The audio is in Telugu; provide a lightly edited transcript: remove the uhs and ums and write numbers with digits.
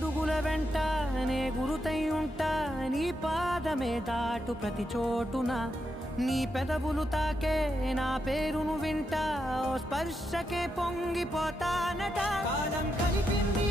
అడుగుల వెంట నే గురుతై ఉంటా, నీ పాదమే దాటు ప్రతి చోటున, నీ పెదవులు తాకే నా పేరును వింటా, ఓ స్పర్శకే పొంగిపోతానట. కాలం కలిపింది